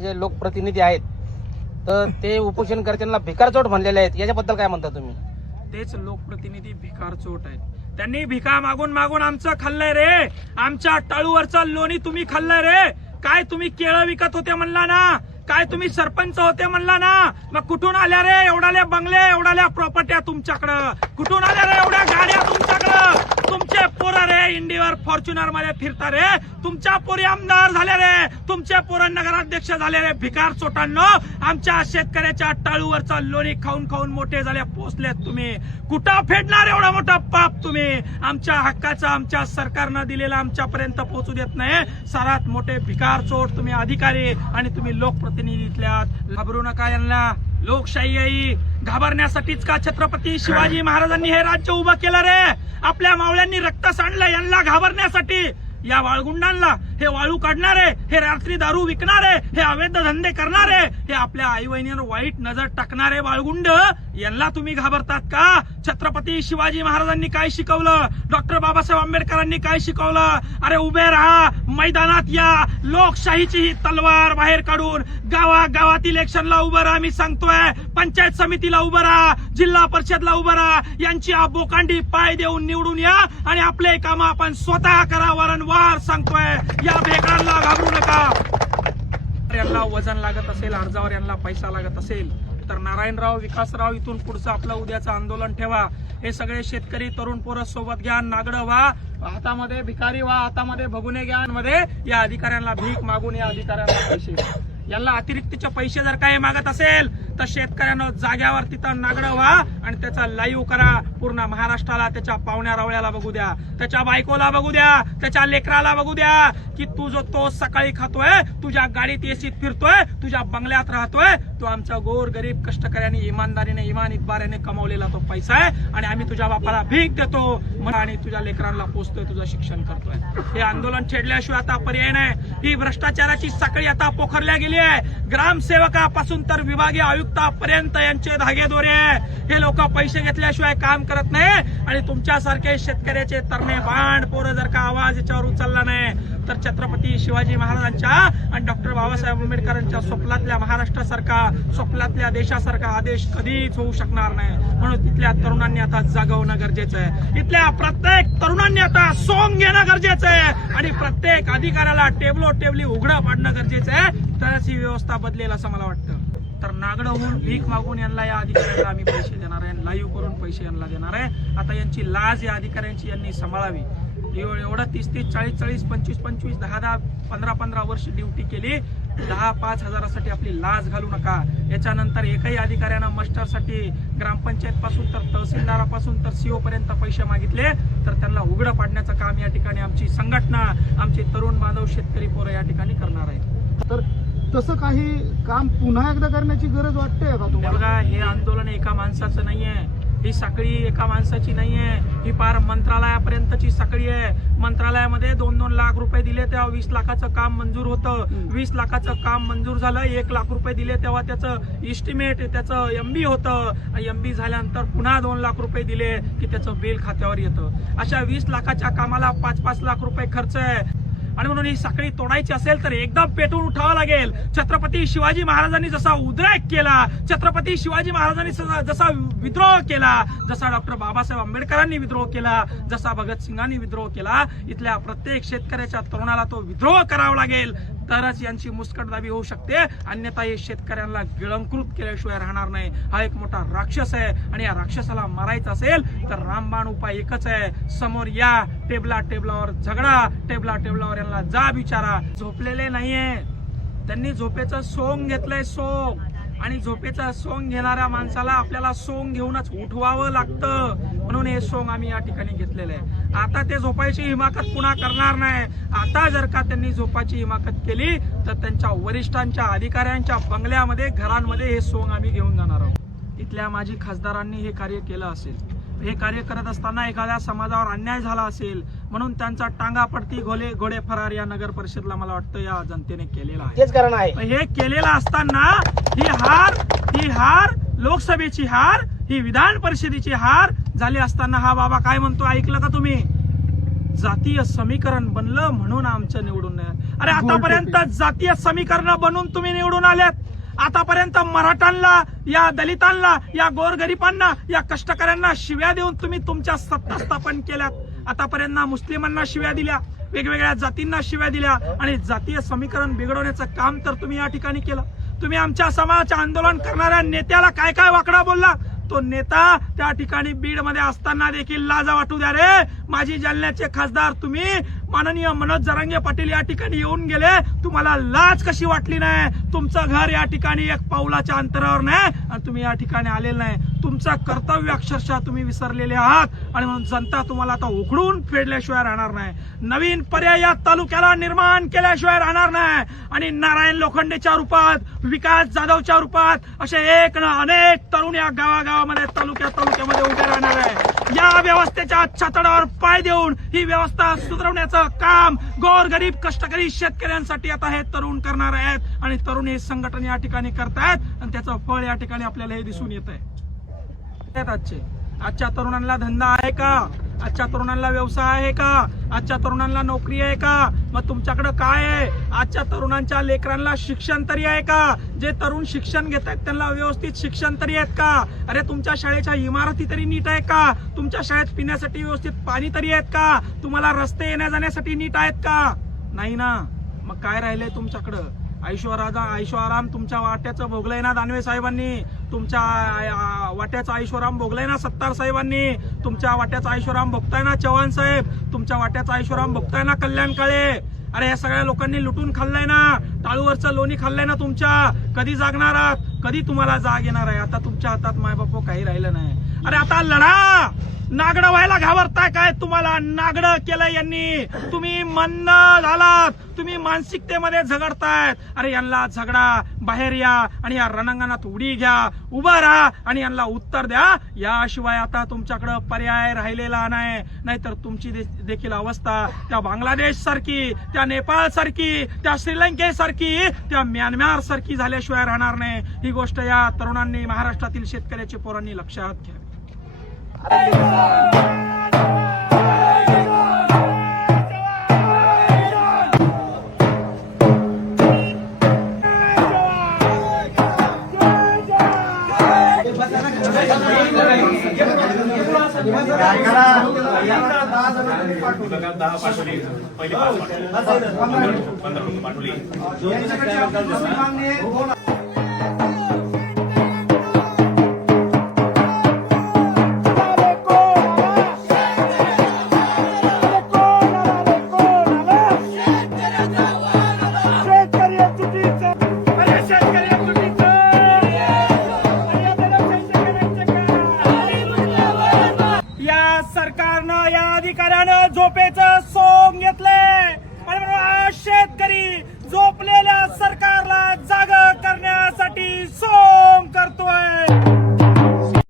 जे लोकप्रतिनिधी आहेत तर ते उपोषणकर्त्यांना भिकारचोट म्हणलेले आहेत, याच्याबद्दल काय म्हणता तुम्ही? तेच लोकप्रतिनिधी भिकारचोट आहेत. त्यांनी भिका मागून मागून आमचं खाल्लंय रे. आमच्या टाळूवरचं लोणी तुम्ही खाल्लंय रे. काय तुम्ही केळं विकत होते म्हणला ना, काय तुम्ही सरपंच होते म्हणला ना, मग कुठून आल्या रे एवढाल्या बंगले, एवढाल्या प्रॉपर्ट्या तुमच्याकडं? कुठून आल्या रे एवढ्या गाड्या तुमच्याकडं? तुमचे पोरं रे इंडिवर फॉर्च्युनर मध्ये फिरता रे. तुमच्या पोरी आमदार झाल्या रे, तुमचे पोरं नगराध्यक्ष झाले रे. भिकार चोटांनो, आमच्या शेतकऱ्याच्या टाळूवरचा लोणी खाऊन खाऊन मोठे झाले पोचलेत तुम्ही. कुठं फेडणार एवढा मोठा पाप तुम्ही? आमच्या हक्काचा आमच्या सरकारनं दिलेला आमच्यापर्यंत पोहोचू देत नाही. सर्वात मोठे भिकार चोट तुम्ही अधिकारी आणि तुम्ही लोकप्रतिनिधीतल्यात. घाबरू नका यांना. लोकशाही आई घाबरण्यासाठीच का छत्रपती शिवाजी महाराजांनी हे राज्य उभं केलं रे? आपल्या मावळ्यांनी रक्त सांडलं यांना घाबरण्यासाठी. या वाळगुंडांना, हे वाळू काढणारे, हे रात्री दारू विकणारे, हे अवैध धंदे करणारे, हे आपल्या आई बहिणीवर वाईट नजर टाकणारे वाळगुंड, यांना तुम्ही घाबरतात का? छत्रपती शिवाजी महाराजांनी काय शिकवलं? डॉक्टर बाबासाहेब आंबेडकरांनी काय शिकवलं? अरे उभे राहा, मैदानात या, लोकशाहीची ही तलवार बाहेर काढून गावागावात इलेक्शनला उभं राहा. मी सांगतोय, पंचायत समितीला उभं राहा, जिल्हा परिषदला उभं राहा. यांची बोकांडी पाय देऊन निवडून या आणि आपले काम आपण स्वतः करा. वारंवार सांगतोय, या भेकरांना घाबरू नका. यांना वजन लागत असेल, अर्जावर यांना पैसा लागत असेल तर नारायणराव, विकासराव, इथून पुढचं आपलं उद्याचं आंदोलन ठेवा. हे सगळे शेतकरी तरुण पोरं सोबत घ्या, नागडं व्हा, हातामध्ये भिकारी व्हा, हातामध्ये भगुने घ्या, मध्ये या अधिकाऱ्यांना भीक मागून या अधिकाऱ्यांना पैसे द्या. यांना अतिरिक्तचे पैसे जर काही मागत असेल तर शेतकऱ्यांना जाग्यावर तिथं नागडं व्हा आणि त्याचा लाईव्ह करा. पूर्ण महाराष्ट्राला, त्याच्या पाहुण्या रावळ्याला बघू द्या, त्याच्या बायकोला बघू द्या, त्याच्या लेकराला बघू द्या की तू जो तो सकाळी खातोय, तुझ्या गाडीत एसीत फिरतोय, तुझ्या बंगल्यात राहतोय, तो आमचा गोर गरीब कष्टकऱ्यांनी इमानदारीने इमान इतबाऱ्याने कमावलेला तो पैसा आहे आणि आम्ही तुझ्या बापाला भीक देतो आणि तुझ्या लेकरांना पोचतोय, तुझं शिक्षण करतोय. हे आंदोलन छेडल्याशिवाय आता पर्याय नाही. ही भ्रष्टाचाराची साखळी आता पोखरल्या गेली आहे. ग्रामसेवकापासून तर विभागीय आयुक्तापर्यंत यांचे धागेदोरे आहे. हे लोक पैसे घेतल्याशिवाय काम करत नाही आणि तुमच्यासारखे शेतकऱ्याचे तरणे बांड पोरं जर का आवाज याच्यावर उचलला नाही तर छत्रपती शिवाजी महाराजांच्या आणि डॉक्टर बाबासाहेब आंबेडकरांच्या स्वप्नातल्या महाराष्ट्रासारखा, स्वप्नातल्या देशासारखा आदेश कधीच होऊ शकणार नाही. म्हणून तिथल्या तरुणांनी आता जागवणं गरजेचं आहे. इथल्या प्रत्येक तरुणांनी आता सोंग घेणं गरजेचं आहे आणि प्रत्येक अधिकाऱ्याला टेबलो टेबली उघडं पाडणं गरजेचं आहे. तरच ही व्यवस्था बदलेल असं मला वाटतं. तर नागडं होऊन भीक मागून यांना, या अधिकाऱ्यांना आम्ही पैसे देणार आहे, लाईव्ह करून पैसे यांना देणार आहे. आता यांची लाज या अधिकाऱ्यांची यांनी सांभाळावी. एवढं 30-30, 40-40, 25-25, 10-10, 15-15 वर्ष ड्युटी केली. 10-5 हजारासाठी आपली लाज घालू नका. याच्यानंतर एकही अधिकाऱ्यांना मस्टरसाठी ग्रामपंचायत पासून तर तहसीलदारापासून तर सीओ पर्यंत पैसे मागितले तर त्यांना उघडं पाडण्याचं काम या ठिकाणी आमची संघटना, आमचे तरुण बांधव शेतकरी पोरं या ठिकाणी करणार आहे. तर तसं काही काम पुन्हा एकदा करण्याची गरज वाटते का तुम्हाला? हे आंदोलन एका माणसाचं नाहीये, ही साखळी एका माणसाची नाहीये, ही पार मंत्रालयापर्यंतची साखळी आहे. मंत्रालयामध्ये 2-2 लाख रुपये दिले तेव्हा 20 लाखाचं काम मंजूर होतं. 20 लाखाचं काम मंजूर झालं, 1 लाख रुपये दिले तेव्हा त्याचं इस्टिमेट, त्याचं एमबी होतं. एमबी झाल्यानंतर पुन्हा 2 लाख रुपये दिले की त्याचं बिल खात्यावर येतं. अशा 20 लाखाच्या कामाला 5-5 लाख रुपये खर्च आहे. आणि म्हणून ही साखळी तोडायची असेल तर एकदम पेटून उठावं लागेल. छत्रपती शिवाजी महाराजांनी जसा उद्रेक केला, छत्रपती शिवाजी महाराजांनी जसा विद्रोह केला, जसा डॉक्टर बाबासाहेब आंबेडकरांनी विद्रोह केला, जसा भगतसिंगांनी विद्रोह केला, इथल्या प्रत्येक शेतकऱ्याच्या तरुणाला तो विद्रोह करावा लागेल. तरच यांची मुस्कटदाबी होऊ शकते. अन्यथा हे शेतकऱ्यांना गिळंकृत केल्याशिवाय राहणार नाही. हा एक मोठा राक्षस आहे आणि या राक्षसाला मारायचं असेल तर रामबाण उपाय एकच आहे. समोर या, टेबलावर झगडा, टेबलावर यांना जा विचारा. झोपलेले नाहीये त्यांनी, झोपेचं सोंग घेतलंय, सोंग. आणि झोपेचा सोंग घेणाऱ्या माणसाला आपल्याला सोंग घेऊनच उठवावं लागतं. म्हणून हे सोंग आम्ही या ठिकाणी घेतलेलं आहे. आता ते झोपायची हिमाकत पुन्हा करणार नाही. आता जर का त्यांनी झोपाची हिमाकत केली तर त्यांच्या वरिष्ठांच्या, अधिकाऱ्यांच्या बंगल्यामध्ये, घरांमध्ये हे सोंग आम्ही घेऊन जाणार आहोत. इथल्या माजी खासदारांनी हे कार्य केलं असेल, हे कार्य करत असताना एखाद्या समाजावर अन्याय झाला असेल म्हणून त्यांचा टांगापडती घोडे फरार या नगर परिषदला मला वाटतं या जनतेने केलेला आहे. तेच कारण आहे. हे केलेलं असताना ही हार लोकसभेची हार, ही विधान परिषदेची हार झाली असताना हा बाबा काय म्हणतो ऐकलं का तुम्ही? जातीय समीकरण बनलं म्हणून आमचं निवडून अरे आतापर्यंत जातीय समीकरण बनवून तुम्ही निवडून आल्यात. आतापर्यंत मराठ्यांना, या दलितांना, या गोरगरिबांना, या कष्टकऱ्यांना शिव्या देऊन तुम्ही तुमच्या सत्ता स्थापन केल्यात. आतापर्यंत मुस्लिमांना शिव्या दिल्या, वेगवेगळ्या जातींना शिव्या दिल्या आणि जातीय समीकरण बिघडवण्याचं काम तर तुम्ही या ठिकाणी केलं. तुम्ही आमच्या समाजाचे आंदोलन करणाऱ्या नेत्याला काय काय वाकडा बोलला. तो नेता त्या ठिकाणी बीड मध्ये असताना देखील लाजा वाटू द्या रे. माजी जालन्याचे खासदार तुम्ही माननीय मनोज जरांगे पाटील या ठिकाणी येऊन गेले, तुम्हाला लाज कशी वाटली नाही. तुमचं घर या ठिकाणी एक पाऊलाच्या अंतरावर नाही आणि तुम्ही या ठिकाणी आलेलं नाही. तुमचं कर्तव्य अक्षरशः तुम्ही विसरलेले आहात आणि म्हणून जनता तुम्हाला आता उखडून फेडल्याशिवाय राहणार नाही. नवीन पर्याय या तालुक्याला निर्माण केल्याशिवाय राहणार नाही आणि नारायण लोखंडेच्या रूपात, विकास जाधवच्या रूपात असे एक ना अनेक तरुण या गावागावामध्ये तालुक्यामध्ये उभे राहणार आहे. या व्यवस्थेच्या छातडावर पाय देऊन ही व्यवस्था सुधारवण्याचं काम गोरगरीब कष्टकरी शेतकऱ्यांसाठी आता हे तरुण करणार आहेत आणि तरुण हे संघटन या ठिकाणी करतायत आणि त्याचं फळ या ठिकाणी आपल्याला हे दिसून येत आहे. आजच्या तरुणांना धंदा आहे का? आजच्या तरुणांना व्यवसाय आहे का? आजच्या तरुणांना नोकरी आहे का? मग तुमच्याकडे काय आहे? आजच्या तरुणांच्या लेकरांना शिक्षण तरी आहे का? जे तरुण शिक्षण घेत आहेत त्यांना व्यवस्थित शिक्षण तरी आहेत का? अरे तुमच्या शाळेच्या इमारती तरी नीट आहे का? तुमच्या शाळेत पिण्यासाठी व्यवस्थित पाणी तरी आहेत का? तुम्हाला रस्ते येण्या जाण्यासाठी नीट आहेत का? नाही ना. मग काय राहिलंय तुमच्याकडं? ऐशोआराम तुमच्या वाट्याचं भोगलंय ना दानवे साहेबांनी. तुमच्या वाट्याचा ऐशोराम भोगलाय ना सत्तार साहेबांनी. तुमच्या वाट्याचा ऐशोराम भोगताय ना चव्हाण साहेब. तुमच्या वाट्याचा ऐशोराम भोगताय ना कल्याण काळे. अरे या सगळ्या लोकांनी लुटून खाल्लंय ना. टाळूवरचं लोणी खाल्लंय ना तुमच्या. कधी जागणार आहात? कधी तुम्हाला जाग येणार आहे? आता तुमच्या हातात मायबाप काही राहिलं नाही. अरे आता लढा. नागडं व्हायला घाबरताय काय? तुम्हाला नागडं केलं यांनी. तुम्ही मंद झालात. तुम्ही मानसिकतेमध्ये झगडतायत. अरे यांना झगडा, बाहेर या आणि या रणांगणात उडी घ्या, उभा राहा आणि यांना उत्तर द्या. याशिवाय आता तुमच्याकडे पर्याय राहिलेला नाही. नाहीतर तुमची देखील अवस्था त्या बांगलादेश सारखी, त्या नेपाळ सारखी, त्या श्रीलंकेसारखी, त्या म्यानमार सारखी झाल्याशिवाय राहणार नाही. ही गोष्ट या तरुणांनी, महाराष्ट्रातील शेतकऱ्याच्या पोरांनी लक्षात घ्यावी. सरकारनं, या अधिकाऱ्यानं झोपेचं